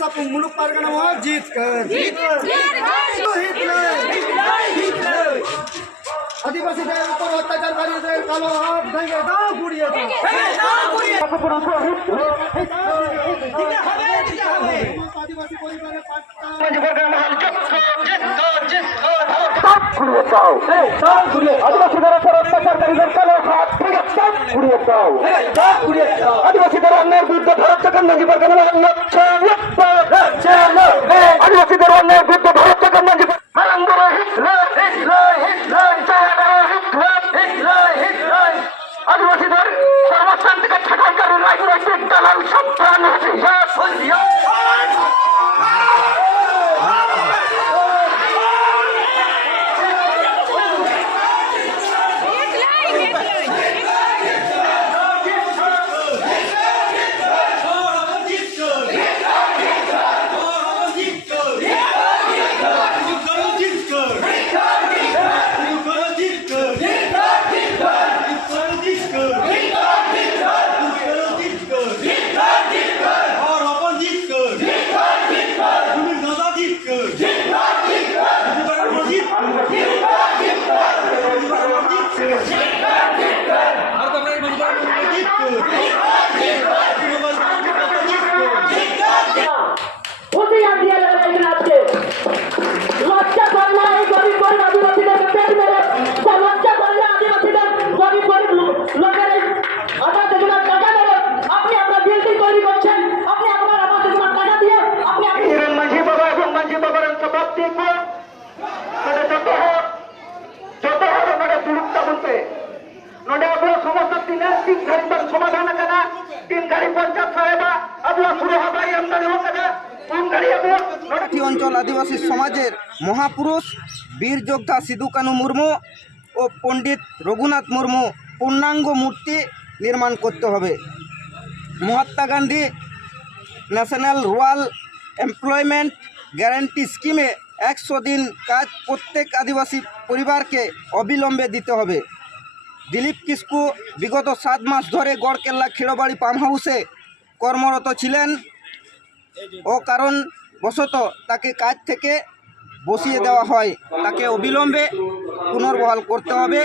सब मुल्क परगना हुआ जीत कर जीत कर आदिवासी दल पर अत्याचारकारी दल कालो हाथ देंगे दाव गुड़िया आदिवासी परिवार ने गुड़िया दाव आदिवासी दल पर अत्याचारकारी दल कालो हाथ देंगे दाव गुड़िया दाव गुड़िया आदिवासी दल अन्य विरुद्ध भारत का नंगी पर कमला नक्शा থেকে অঞ্চল আদিবাসী সমাজের মহাপুরুষ বীর যোদ্ধা সিধু কানু মুর্মু ও পণ্ডিত রঘুনাথ মুর্মু পূর্ণাঙ্গ মূর্তি নির্মাণ করতে হবে। Mahatma Gandhi national rural employment guarantee স্কিমে একশো দিন কাজ প্রত্যেক আদিবাসী পরিবারকে অবিলম্বে দিতে হবে। দিলীপ কিস্কু বিগত সাত মাস ধরে গড়কেল্লা খেড়বাড়ি পাম্প হাউসে কর্মরত ছিলেন ও কারণ বশত তাকে কাজ থেকে বসিয়ে দেওয়া হয়। তাকে অবিলম্বে পুনর্বহাল করতে হবে।